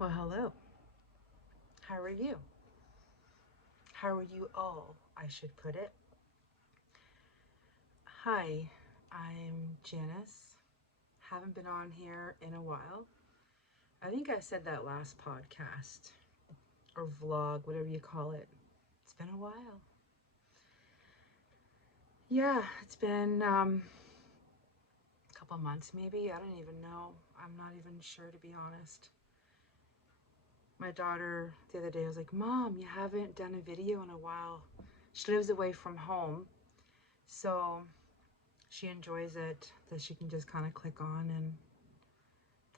Well, hello. How are you? How are you all, I should put it? Hi, I'm Janice. Haven't been on here in a while. I think I said that last podcast or vlog, whatever you call it. It's been a while. Yeah, it's been a couple months maybe. I don't even know. I'm not even sure, to be honest. My daughter the other day was like, Mom, you haven't done a video in a while. She lives away from home. So she enjoys it, that she can just kind of click on and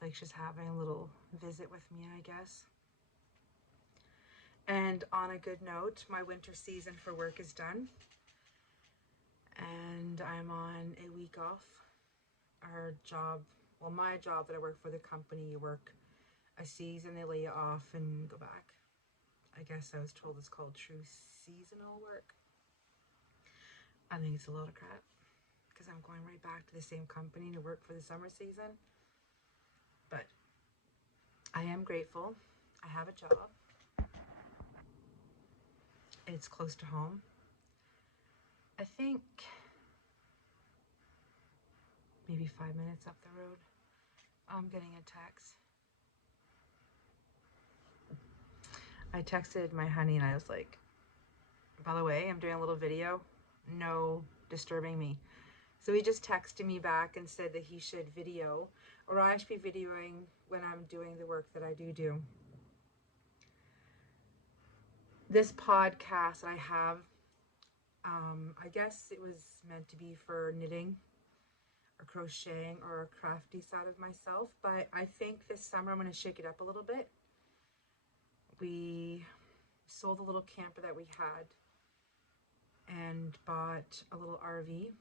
like she's having a little visit with me, I guess. And on a good note, my winter season for work is done and I'm on a week off. Our job, well, my job that I work for, the company, you work a season, they lay you off and go back. I guess I was told it's called true seasonal work. I think it's a load of crap because I'm going right back to the same company to work for the summer season. But I am grateful. I have a job. It's close to home. I think maybe 5 minutes up the road. I'm getting a text. I texted my honey and I was like, by the way, I'm doing a little video. No disturbing me. So he just texted me back and said that he should video, or I should be videoing when I'm doing the work that I do. This podcast I have, I guess it was meant to be for knitting or crocheting or a crafty side of myself, but I think this summer I'm going to shake it up a little bit. We sold the little camper that we had and bought a little RV,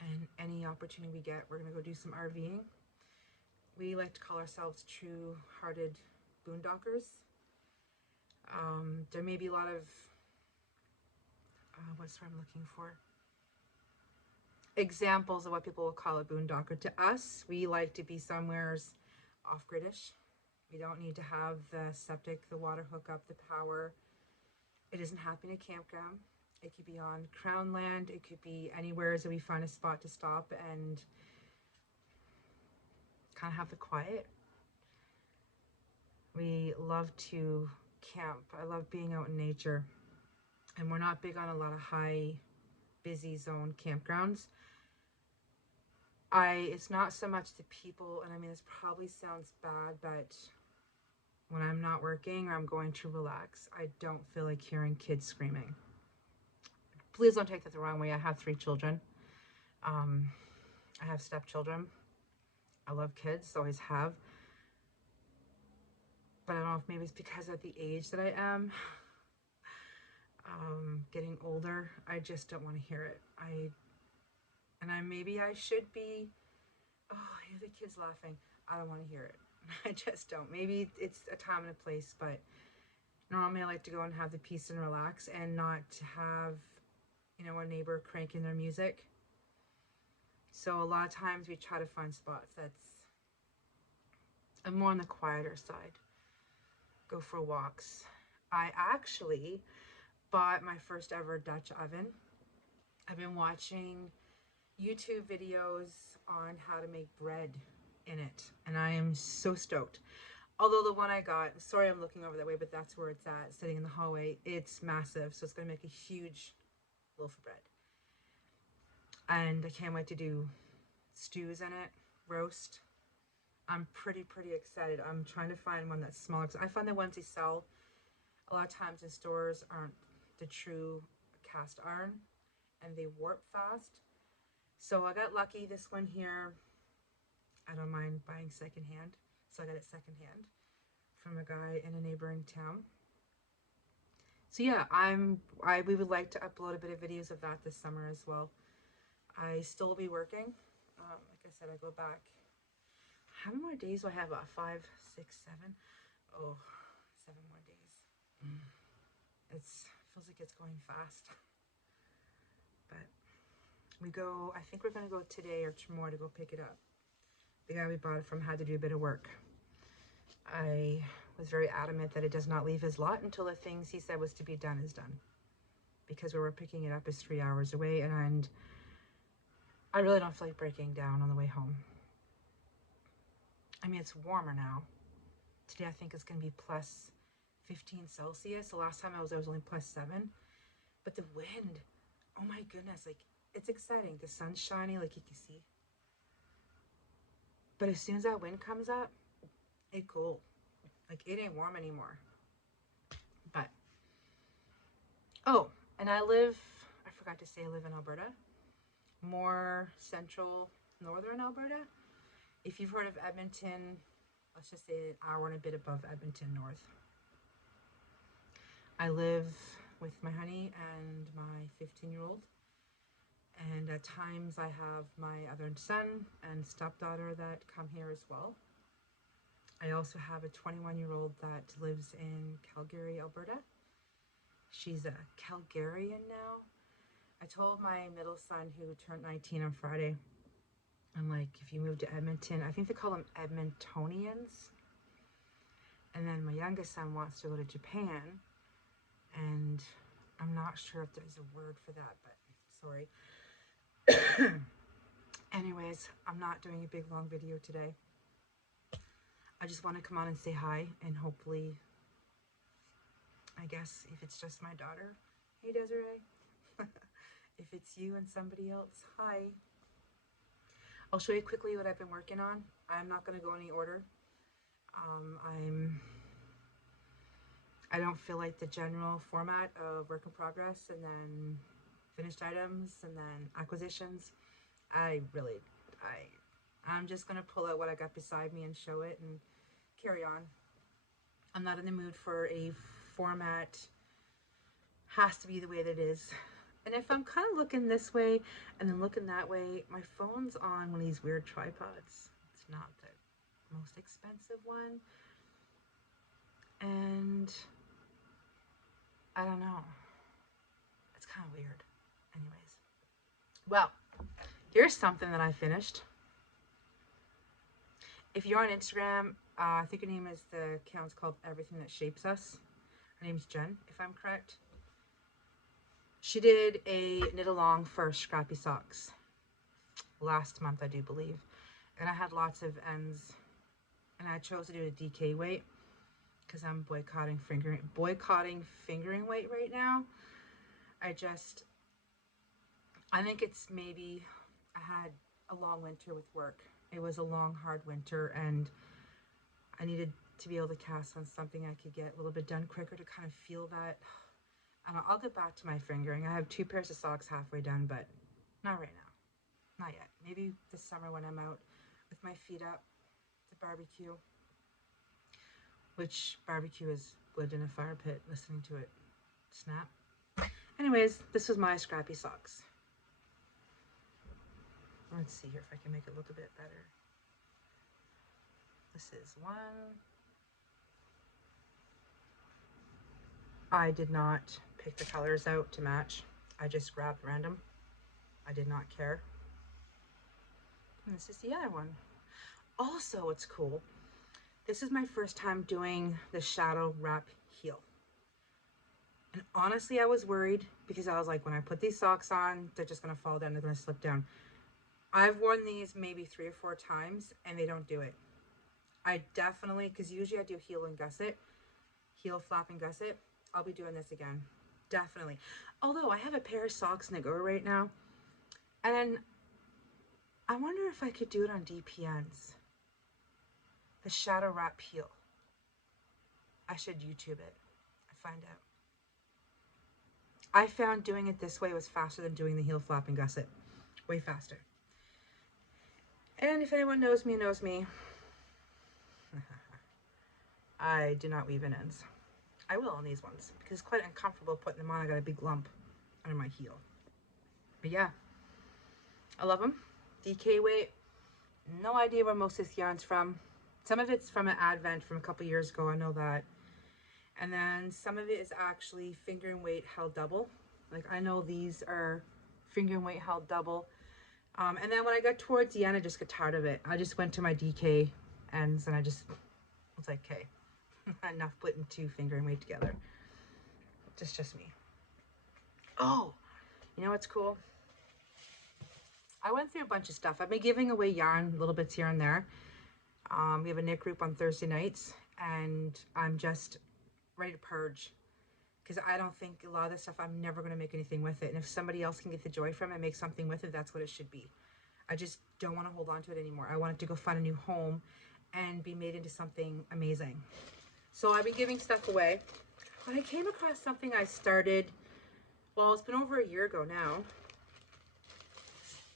and any opportunity we get, we're going to go do some RVing. We like to call ourselves true-hearted boondockers. There may be a lot of, what's what I'm looking for? Examples of what people will call a boondocker. To us, we like to be somewheres off-gridish. We don't need to have the septic, the water hookup, the power. It doesn't happen in a campground. It could be on Crown land. It could be anywhere that we find a spot to stop and kind of have the quiet. We love to camp. I love being out in nature. And we're not big on a lot of high, busy zone campgrounds. It's not so much the people, and I mean, this probably sounds bad, but when I'm not working or I'm going to relax, I don't feel like hearing kids screaming. Please don't take that the wrong way. I have 3 children. I have stepchildren. I love kids, always have. But I don't know if maybe it's because of the age that I am. Getting older, I just don't want to hear it. Maybe I should be, oh, I hear the kids laughing. I don't want to hear it. I just don't. Maybe it's a time and a place, but normally I like to go and have the peace and relax and not have, a neighbor cranking their music. So a lot of times we try to find spots that's more on the quieter side. Go for walks. I actually bought my first ever Dutch oven. I've been watching YouTube videos on how to make bread in it, and I am so stoked. Although the one I got, sorry I'm looking over that way, but that's where it's at, sitting in the hallway. It's massive, so it's going to make a huge loaf of bread. And I can't wait to do stews in it, roast. I'm pretty excited. I'm trying to find one that's smaller, because I find the ones they sell a lot of times in stores aren't the true cast iron, and they warp fast. So I got lucky. This one here, I don't mind buying secondhand, so I got it secondhand from a guy in a neighboring town. So yeah, we would like to upload a bit of videos of that this summer as well. I still will be working. Like I said, I go back. How many more days do I have? 5, 6, 7. Oh, 7 more days. It feels like it's going fast. But I think we're going to go today or tomorrow to go pick it up. The guy we bought it from had to do a bit of work. I was very adamant that it does not leave his lot until the things he said was to be done is done. Because where we're picking it up is 3 hours away, and I really don't feel like breaking down on the way home. I mean, it's warmer now. Today I think it's going to be plus 15 Celsius. The last time I was there was only plus 7. But the wind, oh my goodness, like, it's exciting. The sun's shining, like you can see. But as soon as that wind comes up, it cold. Like, it ain't warm anymore. But, oh, and I forgot to say I live in Alberta. More central, northern Alberta. If you've heard of Edmonton, let's just say an hour and a bit above Edmonton North. I live with my honey and my 15-year-old. And at times I have my other son and stepdaughter that come here as well. I also have a 21-year-old that lives in Calgary, Alberta. She's a Calgarian now. I told my middle son, who turned 19 on Friday, I'm like, if you move to Edmonton, I think they call them Edmontonians. And then my youngest son wants to go to Japan. And I'm not sure if there's a word for that, but sorry. Anyways, I'm not doing a big long video today. I just want to come on and say hi, and hopefully, I guess if it's just my daughter, hey Desiree. If it's you and somebody else, hi. I'll show you quickly what I've been working on. I'm not going to go any order. I don't feel like the general format of work in progress and then finished items and then acquisitions. I'm just going to pull out what I got beside me and show it and carry on. I'm not in the mood for a format. Has to be the way that it is. And if I'm kind of looking this way and then looking that way, my phone's on one of these weird tripods. It's not the most expensive one. And I don't know. It's kind of weird. Anyways. Well, here's something that I finished. If you're on Instagram, I think her name is, the account's called Everything That Shapes Us. Her name's Jen, if I'm correct. She did a knit along for Scrappy Socks last month, I do believe. And I had lots of ends. And I chose to do a DK weight because I'm boycotting fingering weight right now. I think it's maybe I had a long winter with work. It was a long, hard winter, and I needed to be able to cast on something I could get a little bit done quicker to kind of feel that. And I'll get back to my fingering. I have 2 pairs of socks halfway done, but not right now. Not yet. Maybe this summer when I'm out with my feet up to barbecue. Which barbecue is lived in a fire pit, listening to it snap. Anyways, this was my Scrappy Socks. Let's see here if I can make it look a bit better. This is one. I did not pick the colors out to match. I just grabbed random. I did not care. And this is the other one. Also, it's cool. This is my first time doing the shadow wrap heel. And honestly, I was worried because I was like, when I put these socks on, they're just going to fall down. They're going to slip down. I've worn these maybe 3 or 4 times and they don't do it. I definitely, because usually I do heel and gusset, heel flap and gusset. I'll be doing this again. Definitely. Although I have a pair of socks in the go right now. And then I wonder if I could do it on DPNs. The shadow wrap heel. I should YouTube it and find out. I found doing it this way was faster than doing the heel flap and gusset. Way faster. And if anyone knows me, I do not weave in ends. I will on these ones because it's quite uncomfortable putting them on. I got a big lump under my heel. But yeah, I love them. DK weight. No idea where most of this yarn's from. Some of it's from an advent from a couple years ago. I know that. And then some of it is actually fingering weight held double. Like I know these are fingering weight held double. And then when I got towards the end, I just got tired of it. I just went to my DK ends and I just It's like, okay, enough putting two finger and weight together. Just me. Oh, you know what's cool? I went through a bunch of stuff. I've been giving away yarn, little bits here and there. We have a knit group on Thursday nights, and I'm just ready to purge, because I don't think a lot of this stuff, I'm never going to make anything with it. And if somebody else can get the joy from it and make something with it, that's what it should be. I just don't want to hold on to it anymore. I want it to go find a new home and be made into something amazing. So I've been giving stuff away, but I came across something I started, well, it's been over a year ago now.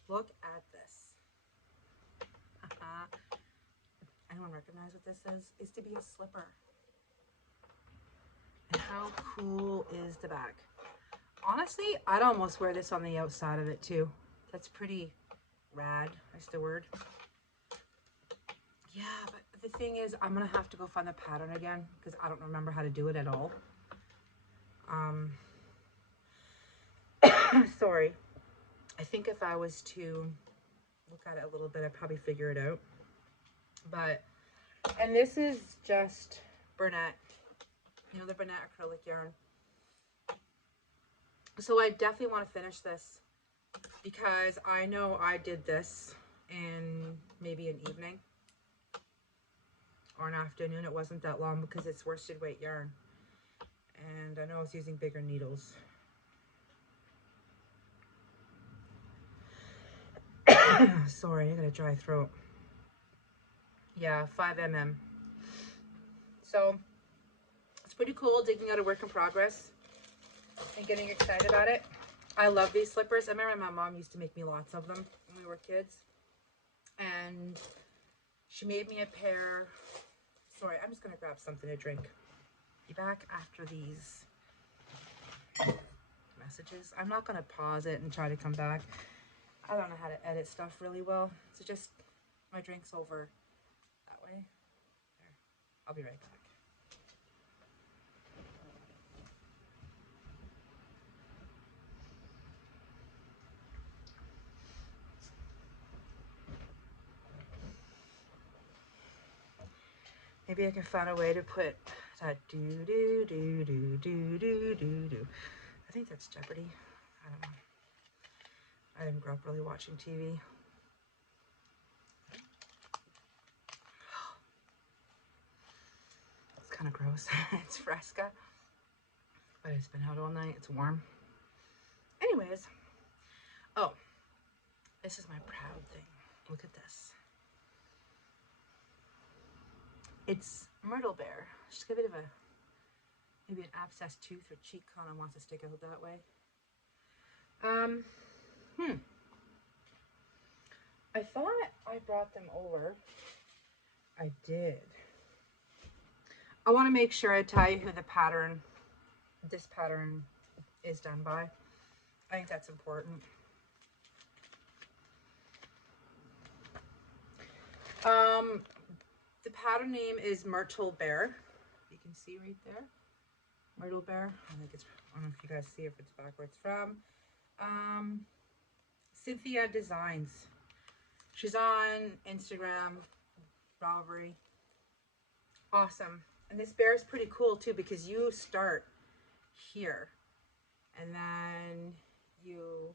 Look at this. Anyone recognize what this is? It's to be a slipper. And how cool is the back? Honestly, I'd almost wear this on the outside of it too. That's pretty rad, that's the word. Yeah, but the thing is, I'm gonna have to go find the pattern again, because I don't remember how to do it at all. Sorry. I think if I was to look at it a little bit, I'd probably figure it out. But, and this is just Bernat, you know, the Bernat acrylic yarn. So I definitely want to finish this, because I know I did this in maybe an evening or an afternoon. It wasn't that long, because it's worsted weight yarn, and I know I was using bigger needles. Sorry, I got a dry throat. Yeah, 5 mm. So it's pretty cool digging out a work in progress and getting excited about it. I love these slippers. I remember my mom used to make me lots of them when we were kids, and she made me a pair. Sorry, I'm just gonna grab something to drink. Be back after these messages. I'm not gonna pause it and try to come back. I don't know how to edit stuff really well, so just, my drink's over that way. There, I'll be right back. Maybe I can find a way to put that do do do do do do do do. I think that's Jeopardy. I don't know. I didn't grow up really watching TV. It's kind of gross. It's Fresca, but it's been out all night. It's warm. Anyways, oh, this is my proud thing. Look at this. It's Myrtle Bear. She's got a bit of a, maybe an abscessed tooth, or cheek kind of wants to stick out that way. I thought I brought them over. I did. I want to make sure I tell you who the pattern, this pattern is done by. I think that's important. The pattern name is Myrtle Bear. You can see right there. Myrtle Bear. I think it's, I don't know if you guys see if it's back where it's from. Cynthia Designs. She's on Instagram, Ravelry. Awesome. And this bear is pretty cool too, because you start here and then you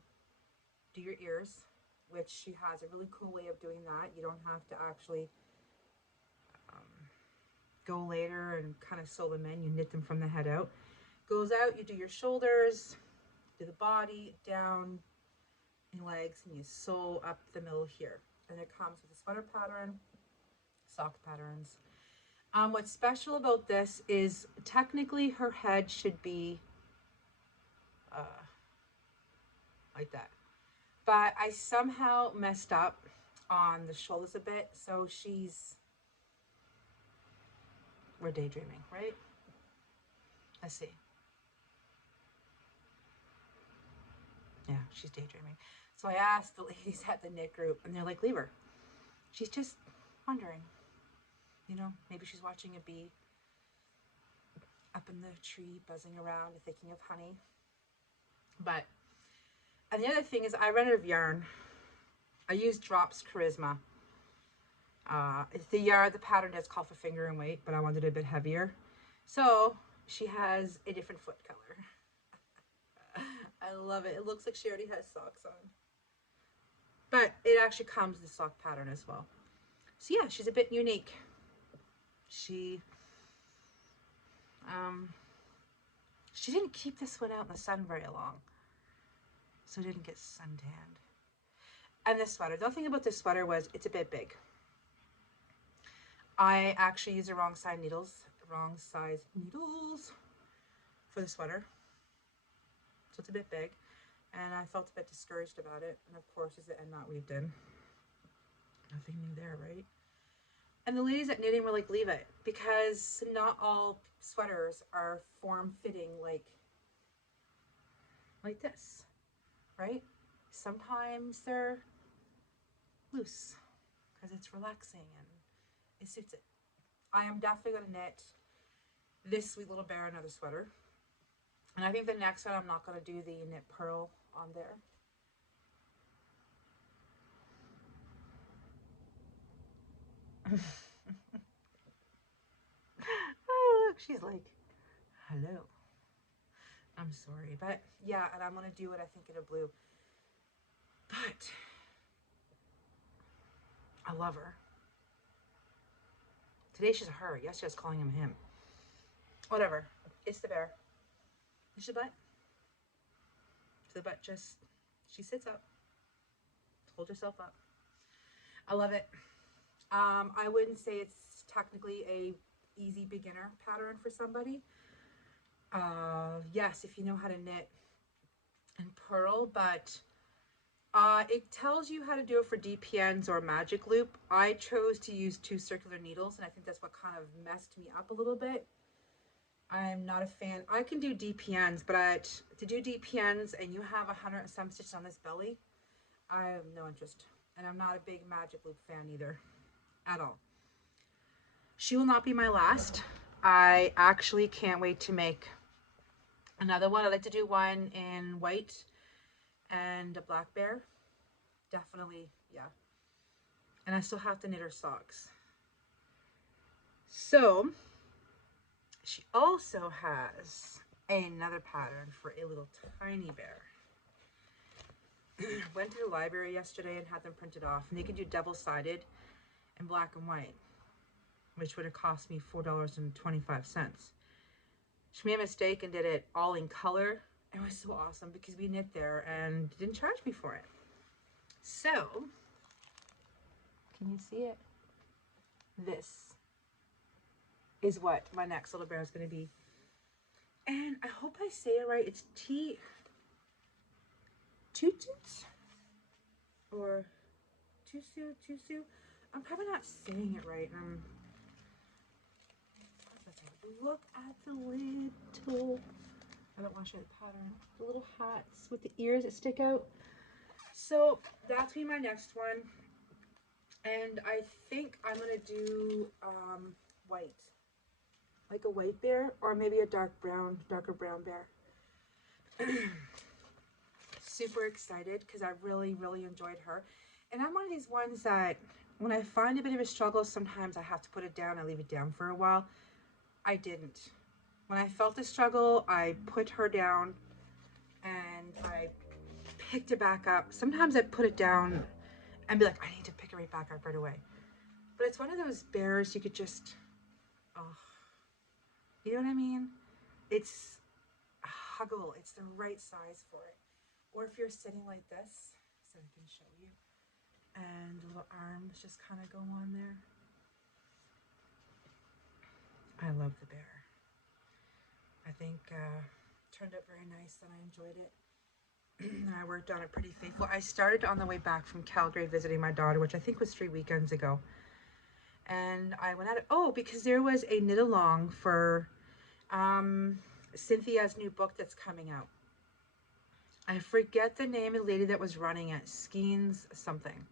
do your ears, which she has a really cool way of doing that. You don't have to actually go later and kind of sew them in. You knit them from the head out. Goes out, you do your shoulders, do the body, down, and legs, and you sew up the middle here. And it comes with a sweater pattern, sock patterns. What's special about this is technically her head should be like that. But I somehow messed up on the shoulders a bit, so we're daydreaming, right? Let's see. Yeah, she's daydreaming. So I asked the ladies at the knit group, and they're like, leave her. She's just wondering. You know, maybe she's watching a bee up in the tree, buzzing around, thinking of honey. But, and the other thing is, I ran out of yarn. I used Drops Charisma. The pattern does call for finger and weight, but I wanted it a bit heavier. So she has a different foot color. I love it. It looks like she already has socks on. But it actually comes with the sock pattern as well. So yeah, she's a bit unique. She um she didn't keep this one out in the sun very long. So it didn't get suntanned. And this sweater, the only thing about this sweater was it's a bit big. I actually used the wrong size needles for the sweater. So it's a bit big. And I felt a bit discouraged about it. And of course, is the end knot weaved in. Nothing new there, right? And the ladies at knitting were like, leave it. Because not all sweaters are form-fitting like this, right? Sometimes they're loose because it's relaxing and it suits it. I am definitely going to knit this Sweet Little Bear another sweater. And I think the next one I'm not going to do the knit purl on there. Oh, look, she's like, hello. I'm sorry, but yeah, and I'm going to do it, I think, in a blue. But I love her. Today she's a her. Yesterday I was calling him him. Whatever. It's the bear. It's the butt. So the butt just, she sits up. Hold yourself up. I love it. I wouldn't say it's technically a easy beginner pattern for somebody. Yes, if you know how to knit and purl, but it tells you how to do it for DPNs or magic loop. I chose to use 2 circular needles, and I think that's what kind of messed me up a little bit. I'm not a fan. I can do DPNs, but to do DPNs and you have 100 and some stitches on this belly, I have no interest. And I'm not a big magic loop fan either, at all. She will not be my last. I actually can't wait to make another one. I'd like to do one in white and a black bear. Definitely, yeah. And I still have to knit her socks. So, she also has another pattern for a little tiny bear. Went to the library yesterday and had them printed off, and they could do double-sided and black and white, which would have cost me $4.25. She made a mistake and did it all in color. It was so awesome because we knit there and didn't charge me for it. So, can you see it? This is what my next little bear is going to be. And I hope I say it right. It's Tutut or Tusu. I'm probably not saying it right. Look at the little, I don't want to show the pattern, the little hats with the ears that stick out. So that's be my next one. And I think I'm going to do white. Like a white bear or maybe a darker brown bear. Super excited because I really, really enjoyed her. And I'm one of these ones that when I find a bit of a struggle, sometimes I have to put it down. I leave it down for a while. I didn't. When I felt a struggle, I put her down and I picked it back up. Sometimes I put it down and be like, I need to pick it right back up right away. But it's one of those bears you could just, oh, you know what I mean? It's huggable. It's the right size for it. Or if you're sitting like this, so I can show you, and the little arms just kind of go on there. I love the bear. I think turned out very nice and I enjoyed it. And I worked on it pretty faithful. I started on the way back from Calgary visiting my daughter, which I think was 3 weekends ago. And I went at it, because there was a knit along for Cynthia's new book that's coming out. I forget the name of the lady that was running it, Skeens something.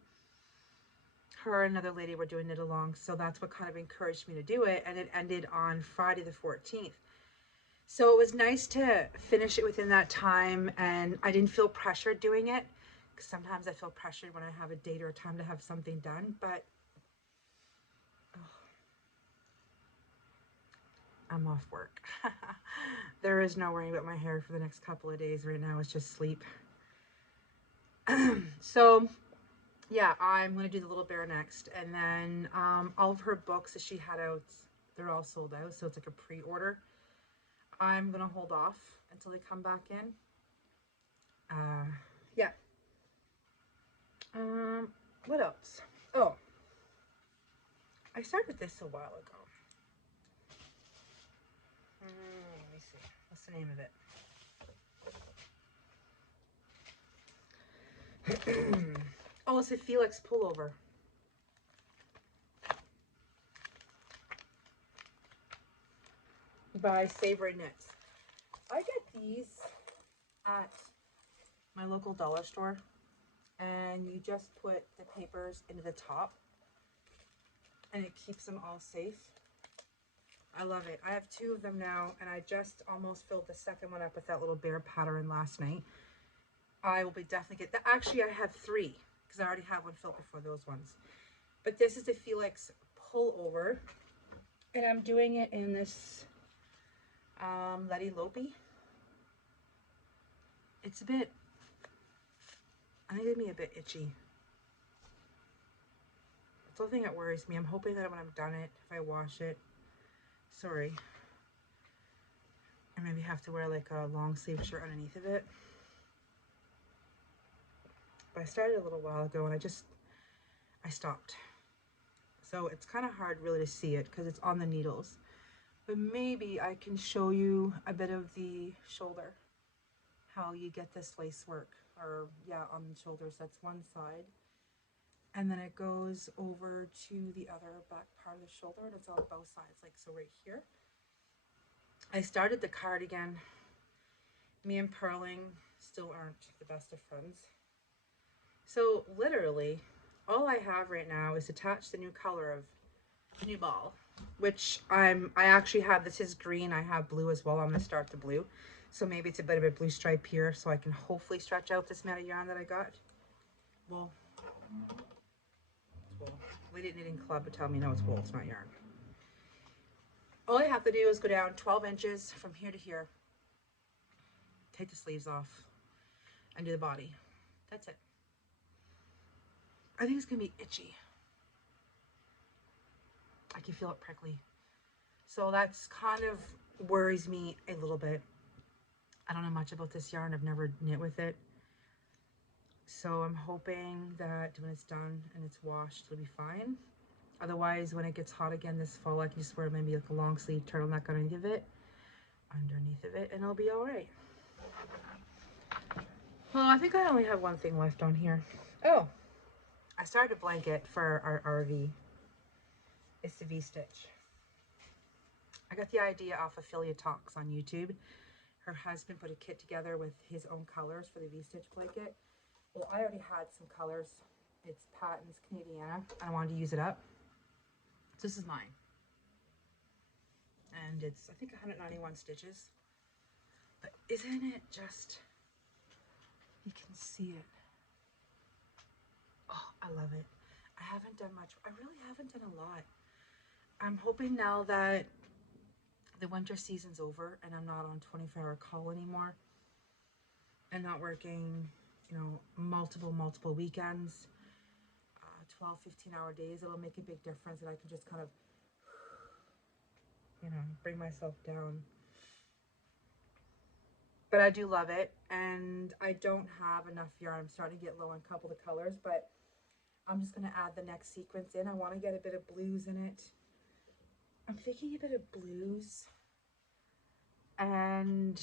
Her and another lady were doing knit along, so that's what kind of encouraged me to do it, and it ended on Friday the 14th. So it was nice to finish it within that time, and I didn't feel pressured doing it, because sometimes I feel pressured when I have a date or a time to have something done, but I'm off work. There is no worrying about my hair for the next couple of days. Right now it's just sleep. So yeah, I'm gonna do the Little Bear next, and then all of her books that she had out, they're all sold out, so it's like a pre-order. I'm gonna hold off until they come back in. Yeah. What else? Oh, I started this a while ago. Let me see. What's the name of it? Oh, it's a Felix pullover. By Savory Knits. I get these at my local dollar store, and you just put the papers into the top and it keeps them all safe. I love it. I have 2 of them now, and I just almost filled the second one up with that little bear pattern last night. I will be definitely get that. Actually, I have 3 because I already have one filled before those ones. But this is the Felix pullover, and I'm doing it in this Letty Lopey. It's a bit, I think it made me a bit itchy. That's the only thing that worries me. I'm hoping that when I'm done it, if I wash it, sorry, I maybe have to wear like a long sleeve shirt underneath of it. But I started a little while ago and I stopped. So it's kind of hard really to see it because it's on the needles. But maybe I can show you a bit of the shoulder, how you get this lace work, or yeah, on the shoulders. That's one side. And then it goes over to the other back part of the shoulder, and it's on both sides, like so right here. I started the cardigan. Me and Pearling still aren't the best of friends. So literally, all I have right now is attached the new color of the new ball, which I actually have. This is green. I have blue as well. I'm gonna start the blue. So maybe it's a bit of a blue stripe here, so I can hopefully stretch out this amount of yarn that I got. Well, it's wool. Lady Knitting Club would tell me no, it's wool, it's not yarn. All I have to do is go down 12 inches from here to here, take the sleeves off, and do the body. That's it. I think it's gonna be itchy. I can feel it prickly. So that's kind of worries me a little bit. I don't know much about this yarn. I've never knit with it. So I'm hoping that when it's done and it's washed, it'll be fine. Otherwise, when it gets hot again this fall, I can just wear maybe like a long sleeve turtleneck underneath of it, and it'll be all right. Well, I think I only have one thing left on here. Oh, I started a blanket for our RV. It's the V-stitch. I got the idea off Affiliate Talks on YouTube. Her husband put a kit together with his own colors for the V-stitch blanket. Well, I already had some colors. It's Patton's Canadiana, and I wanted to use it up. So this is mine. And it's, I think, 191 stitches. But isn't it just, you can see it. Oh, I love it. I haven't done much. I really haven't done a lot. I'm hoping now that the winter season's over and I'm not on 24-hour call anymore and not working, you know, multiple weekends, 12, 15-hour days, it'll make a big difference that I can just kind of, you know, bring myself down. But I do love it, and I don't have enough yarn. I'm starting to get low on a couple of the colors, but I'm just going to add the next sequence in. I want to get a bit of blues in it. I'm thinking a bit of blues, and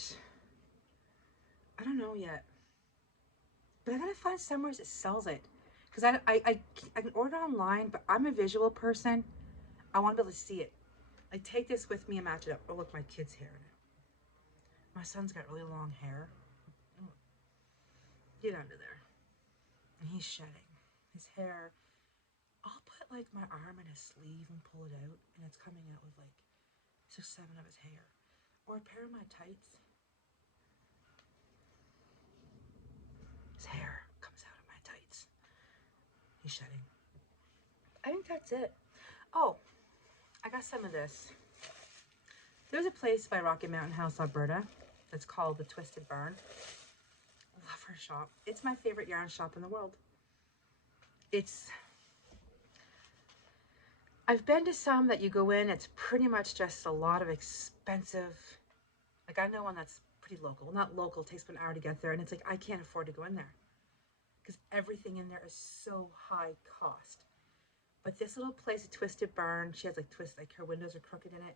I don't know yet. But I gotta find somewhere that sells it. Because I can order online, but I'm a visual person. I want to be able to see it. Like, take this with me and match it up. Oh, look, my kid's hair in it. My son's got really long hair. Get under there. And he's shedding. His hair, I'll put like my arm in his sleeve and pull it out, and it's coming out with like 6, 7 of his hair. Or a pair of my tights. His hair comes out of my tights. He's shedding. I think that's it. Oh, I got some of this. There's a place by Rocky Mountain House, Alberta, that's called the Twisted Barn. I love her shop. It's my favorite yarn shop in the world. I've been to some that you go in, it's pretty much just a lot of expensive, like I know one that's pretty local, not local, it takes an hour to get there, and it's like, I can't afford to go in there because everything in there is so high cost. But this little place, a Twisted Barn, she has like like her windows are crooked in it,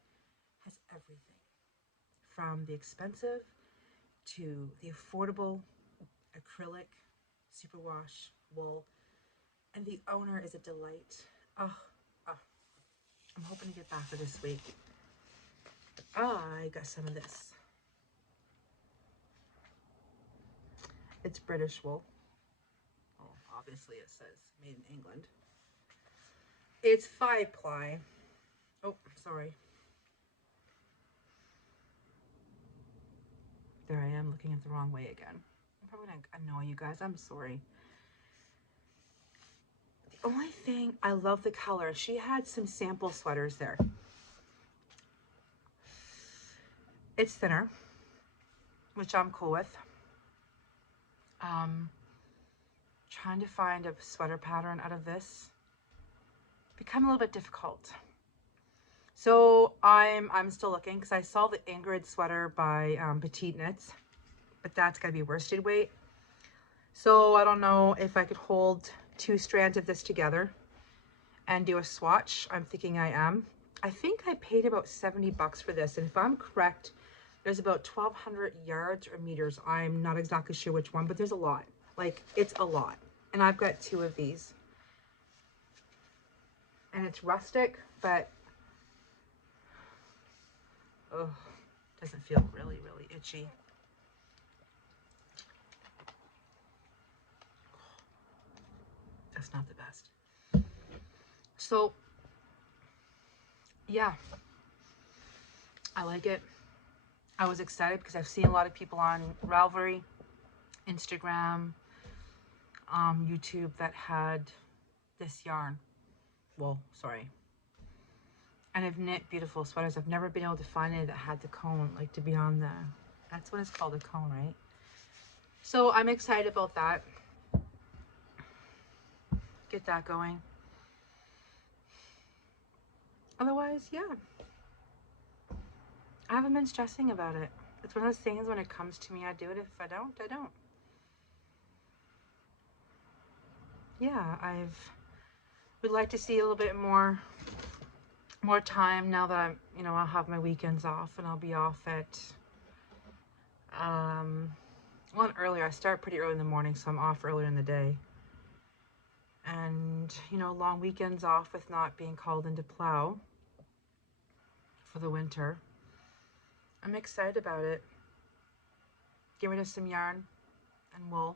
has everything from the expensive to the affordable acrylic, superwash, wool, and the owner is a delight. Oh, oh, I'm hoping to get back for this week. I got some of this. It's British wool. Oh, obviously it says made in England. It's 5-ply. Oh, sorry. There I am looking at the wrong way again. I'm probably gonna annoy you guys. I'm sorry. The only thing, I love the color. She had some sample sweaters there. It's thinner, which I'm cool with. Trying to find a sweater pattern out of this become a little bit difficult. So I'm still looking because I saw the Ingrid sweater by Petite Knits, but that's gotta be worsted weight. So I don't know if I could hold 2 strands of this together and do a swatch. I'm thinking I am. I think I paid about 70 bucks for this, and if I'm correct, there's about 1,200 yards or meters. I'm not exactly sure which one, but there's a lot. Like, it's a lot. And I've got 2 of these. And it's rustic, but oh, doesn't feel really, really itchy. That's not the best. So, yeah, I like it. I was excited because I've seen a lot of people on Ravelry, Instagram, YouTube that had this yarn. Well, sorry. And I've knit beautiful sweaters. I've never been able to find any that had the cone, like to be on the, that's what it's called, a cone, right? So I'm excited about that. Get that going. Otherwise, yeah. I haven't been stressing about it. It's one of those things, when it comes to me, I do it. If I don't, I don't. Yeah, would like to see a little bit more time now that I'm, I'll have my weekends off, and I'll be off at, well, earlier. I start pretty early in the morning, so I'm off earlier in the day. And, long weekends off with not being called into plow for the winter. I'm excited about it. Get rid of some yarn and wool.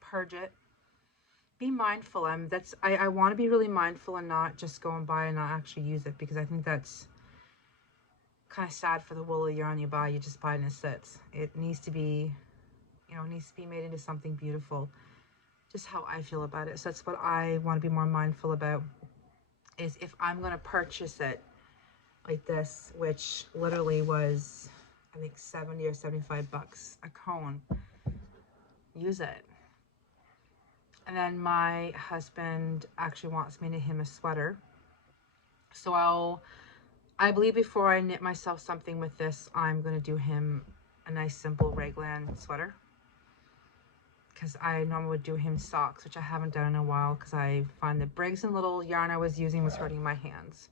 Purge it. Be mindful. I want to be really mindful and not just go and buy and not actually use it, because I think that's kind of sad for the wool of yarn you buy. You just buy it and it sits. It needs to be, made into something beautiful. Just how I feel about it. So that's what I want to be more mindful about, is if I'm going to purchase it like this, which literally was, I think, 70 or 75 bucks a cone, use it. And then my husband actually wants me to knit him a sweater. So I believe before I knit myself something with this, I'm going to do him a nice simple raglan sweater. Because I normally would do him socks, which I haven't done in a while because I find the Briggs and Little yarn I was using was hurting my hands.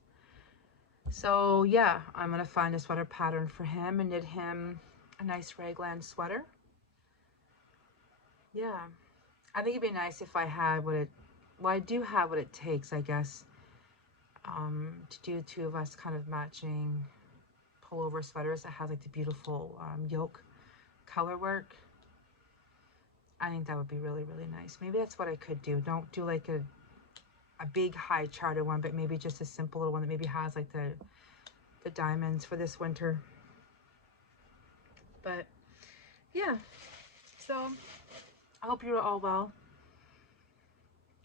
So yeah, I'm going to find a sweater pattern for him and knit him a nice raglan sweater. Yeah, I think it'd be nice if I had I do have what it takes, I guess, to do 2 of us kind of matching pullover sweaters that has like the beautiful yoke color work. I think that would be really, really nice. Maybe that's what I could do. Don't do like a big high charted one, but maybe just a simple little one that maybe has like the diamonds for this winter. But yeah, so I hope you're all well.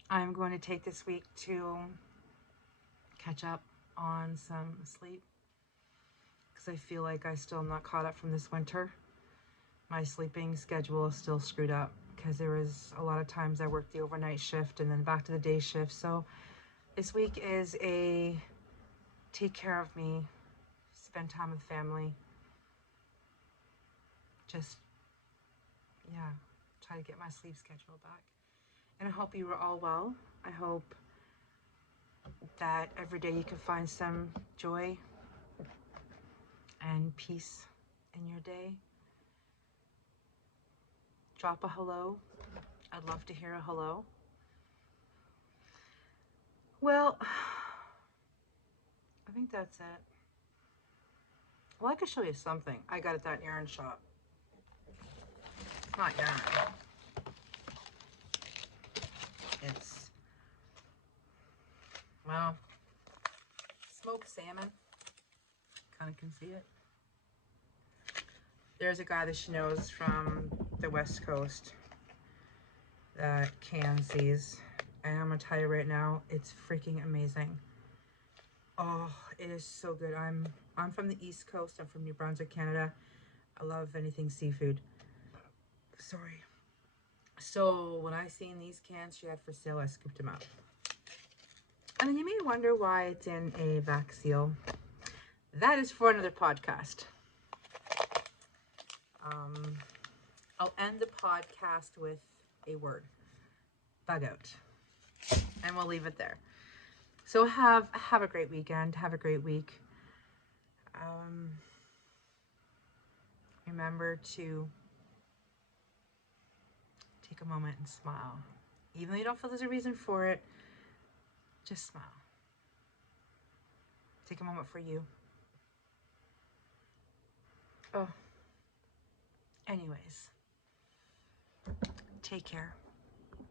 I'm going to take this week to catch up on some sleep, because I feel like I still am not caught up from this winter. My sleeping schedule is still screwed up because there was a lot of times I worked the overnight shift and then back to the day shift. So this week is a take care of me, spend time with family, just, yeah, try to get my sleep schedule back. And I hope you were all well. I hope that every day you can find some joy and peace in your day. Drop a hello. I'd love to hear a hello. Well, I think that's it. Well, I could show you something. I got at that yarn shop. It's not yarn. It's, well, smoked salmon. Kind of can see it. There's a guy that she knows from the West Coast that cans these. And I'm gonna tell you right now, it's freaking amazing. Oh, it is so good. I'm from the East Coast. I'm from New Brunswick, Canada. I love anything seafood. Sorry. So when I seen these cans she had for sale, I scooped them up. And then you may wonder why it's in a vac seal. That is for another podcast. I'll end the podcast with a word. Bug out. And we'll leave it there. So have a great weekend. Have a great week. Remember to take a moment and smile. Even though you don't feel there's a reason for it, just smile. Take a moment for you. Oh. Anyways, take care.